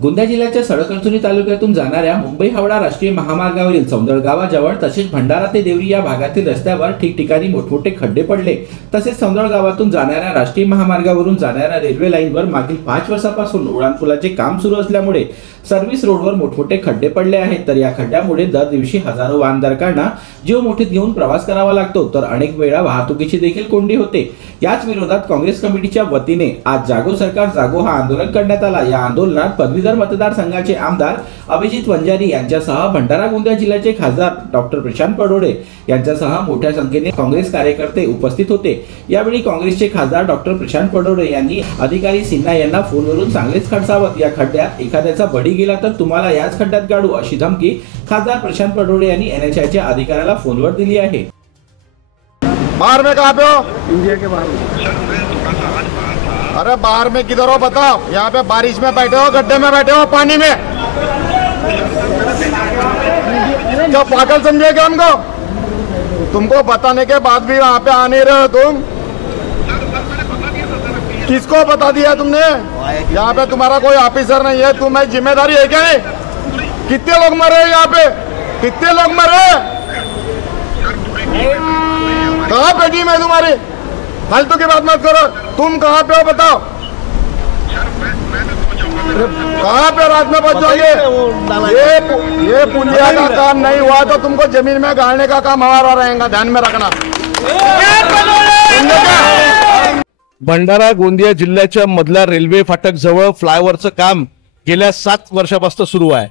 गोंदिया जिल्ह्याच्या सडक-अडचणी तालुक्यातून जाणाऱ्या मुंबई-हावडा राष्ट्रीय महामार्गावरील सौंदळ गावाजवळ तसेच भंडारा ते देवरी या भागातील रस्त्यावर ठिकठिकाणी मोठमोठे खड्डे पडले। तसेच सौंदळ गावातून जाणाऱ्या राष्ट्रीय महामार्गावरून जाणाऱ्या रेल्वे लाईनवर मागील 5 वर्षांपासून उड्डाणपुलाचे काम सुरू असल्यामुळे सर्व्हिस रोडवर मोठमोठे खड्डे पडले आहेत। तर या खड्ड्यामुळे दर दिवशी हजारो वाहनधारकांना जीव मुठीत घेऊन प्रवास करावा लागतो, तर अनेक वेळा वाहतुकीची देखील कोंडी होते। याच विरोधात काँग्रेस कमिटीच्या वतीने आज जागो सरकार जागो हा आंदोलन करण्यात आला। या आंदोलनात पदवीधर मतदारसंघाचे आमदार अभिजित वंजारी यांच्यासह भंडारा गोंदिया जिल्ह्याचे खासदार डॉक्टर प्रशांत पडोळे यांच्यासह मोठ्या संख्येने काँग्रेस कार्यकर्ते उपस्थित होते। यावेळी काँग्रेसचे खासदार डॉक्टर प्रशांत पडोळे यांनी अधिकारी सिन्हा यांना फोनवरून चांगलेच खडसावत या खड्ड्यात एखाद्याचा बळी गेला तर तुम्हाला याच खड्ड्यात गाडू अशी धमकी खासदार प्रशांत पडोळे यांनी एनएचआयच्या अधिकाऱ्याला फोनवर दिली आहे। बाहर में कहाँ पे हो? इंडिया के बाहर। अरे बाहर में किधर हो बताओ? यहाँ पे बारिश में बैठे हो, गड्ढे में बैठे हो, पानी में? क्या पागल समझे क्या हमको? तुमको बताने के बाद भी वहाँ पे आ नहीं रहे हो तुम? किसको बता दिया तुमने? यहाँ पे तुम्हारा कोई ऑफिसर नहीं है, तुम्हारी जिम्मेदारी है क्या? नहीं, कितने लोग मरे यहाँ पे? कितने लोग मरे? कहाँ पे टीम है तुम्हारी? फालतू की बात मत करो। तुम कहाँ पे हो बताओ? कहाँ पे रात में पहुंच जाओगे? ये पुलिया का काम नहीं हुआ तो तुमको जमीन में गाड़ने का काम हमारा रहेगा, ध्यान में रखना। भंडारा गोंदिया जिल्ह्याच्या मधल्या रेल्वे फाटक जवळ फ्लायओव्हरचं काम गेल्या 7 वर्षापासून सुरू आहे।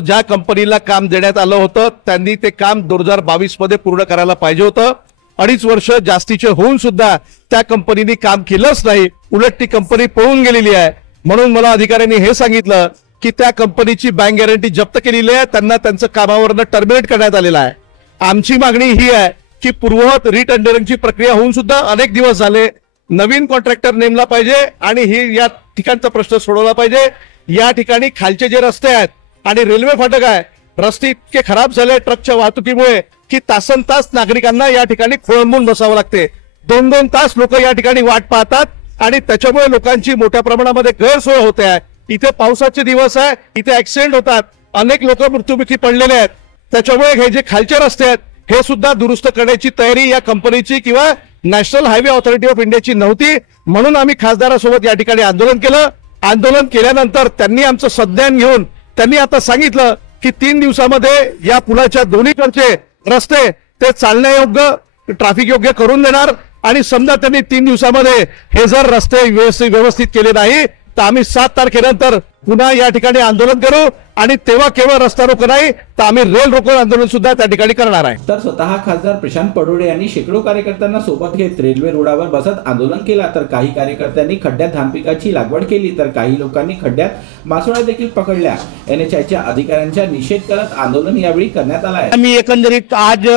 ज्या कंपनीला काम देण्यात आलं होतं त्यांनी ते काम 2022 मध्ये पूर्ण करायला पाहिजे होतं। 2.5 वर्ष जास्तीचे होऊन सुद्धा त्या कंपनीने काम केलंच नाही, उलट ती कंपनी पळून गेलेली आहे। म्हणून मला अधिकाऱ्यांनी हे सांगितलं की त्या कंपनीची बँक गॅरंटी जप्त केलेली आहे, त्यांना त्यांचं कामावरनं टर्मिनेट करण्यात आलेलं आहे। आमची मागणी ही आहे की पूर्ववत रिटेंडरिंगची प्रक्रिया होऊन सुद्धा अनेक दिवस झाले, नवीन कॉन्ट्रॅक्टर नेमला पाहिजे आणि ही या ठिकाणचा प्रश्न सोडवला पाहिजे। या ठिकाणी खालचे जे रस्ते आहेत आणि रेल्वे फाटक आहे, रस्ते इतके खराब झाले ट्रकच्या वाहतुकीमुळे की तासनतास नागरिकांना या ठिकाणी खोळंबून बसावं लागते। 2-2 तास लोक या ठिकाणी वाट पाहतात आणि त्याच्यामुळे लोकांची मोठ्या प्रमाणामध्ये गैरसोय होते आहे। इथे पावसाचे दिवस आहे, इथे ऍक्सिडेंट होतात, अनेक लोक मृत्युमुखी पडलेले आहेत। त्याच्यामुळे हे जे खालचे रस्ते आहेत हे सुद्धा दुरुस्त करण्याची तयारी या कंपनीची किंवा नॅशनल हायवे ऑथॉरिटी ऑफ इंडियाची नव्हती। म्हणून आम्ही खासदारासोबत या ठिकाणी आंदोलन केलं। आंदोलन केल्यानंतर त्यांनी आमचं संज्ञान घेऊन त्यांनी आता सांगितलं की 3 दिवसामध्ये या पुलाच्या दोन्हीकडचे रस्ते ते चालण्यायोग्य, ट्रॅफिक योग्य करून देणार आणि समजा त्यांनी 3 दिवसामध्ये हे जर रस्ते व्यवस्थित केले नाही तर आम्ही 7 तारखेनंतर पुन्हा या ठिकाणी आंदोलन करू आणि तेव्हा केवळ रस्ता रोको नाही तर आम्ही रेल रोको आंदोलन सुद्धा त्या ठिकाणी करणार आहे। तर स्वतः खासदार प्रशांत पडोळे यांनी शेकडो कार्यकर्त्यांना सोबत घेत रेल्वे रोडावर बसत आंदोलन केला, तर काही कार्यकर्त्यांनी खड्ड्यात धानपिकाची लागवड केली, तर काही लोकांनी खड्ड्यात मासोळ्या देखील पकडल्या। एनएचआयच्या अधिकाऱ्यांचा निषेध करत आंदोलन यावेळी करण्यात आलं आहे। आम्ही एकंदरीत आज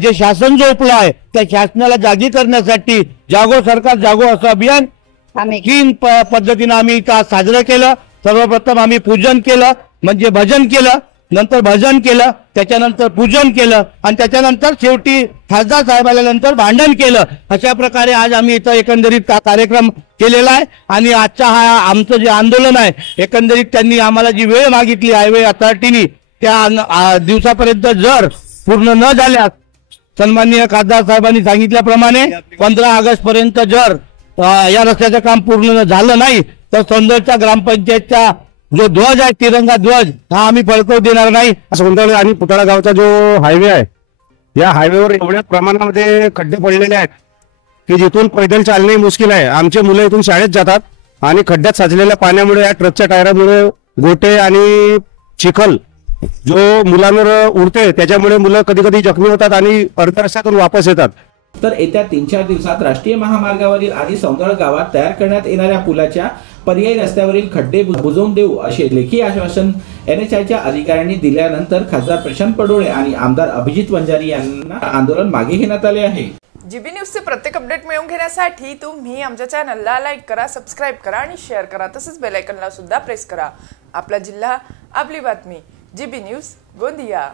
जे शासन झोपलं आहे त्या शासनाला जागी करण्यासाठी जागो सरकार जागो असं अभियान 3 पद्धतीने आम्ही साजरं केलं। सर्वप्रथम आम्ही पूजन केलं, म्हणजे भजन केलं, नंतर भजन केलं, त्याच्यानंतर पूजन केलं आणि त्याच्यानंतर शेवटी खासदार साहेब आल्यानंतर भांडण केलं। अशा प्रकारे आज आम्ही इथं एकंदरीत कार्यक्रम केलेला आहे आणि आजचा हा आमचं जे आंदोलन आहे एकंदरीत त्यांनी आम्हाला जी वेळ मागितली हायवे अथॉरिटीने त्या दिवसापर्यंत जर पूर्ण न झाल्यास सन्माननीय खासदार साहेबांनी सांगितल्याप्रमाणे 15 ऑगस्ट पर्यंत जर या रस्त्याचं काम पूर्ण झालं नाही तर सौंदळच्या ग्रामपंचायतचा जो ध्वज आहे तिरंगा ध्वज हा आम्ही फडकवू देणार नाही। सौंदळ आणि पुतळा गावचा जो हायवे आहे या हायवेवर एवढ्या प्रमाणामध्ये खड्डे पडलेले आहेत की जिथून पैदल चालणे मुश्किल आहे। आमचे मुलं इथून शाळेत जातात आणि खड्ड्यात साचलेल्या पाण्यामुळे या ट्रकच्या टायरामुळे गोटे आणि चिखल जो मुलांवर उडते त्याच्यामुळे मुलं कधी कधी जखमी होतात आणि अर्ध्या रस्त्यातून वापस येतात। तर येत्या 3-4 दिवसात राष्ट्रीय महामार्गावरील आणि सौंदळ गावात तयार करण्यात येणाऱ्या पुलाच्या पर्यायी रस्त्यावरील खड्डे बुजवून देऊ असे लेखी आश्वासन एनएचआयच्या अधिकाऱ्यांनी दिल्यानंतर खासदार प्रशांत पडोळे आणि आमदार अभिजित वंजारी यांना आंदोलन मागे घेण्यात आले आहे। जीबी न्यूजचे प्रत्येक अपडेट मिळवून घेण्यासाठी तुम्ही आमच्या चॅनलला लाईक करा, सबस्क्राइब करा आणि शेअर करा, तसंच बेल आयकॉनला सुद्धा प्रेस करा। आपला जिल्हा, आपली बातमी, जीबी न्यूज गोंदिया।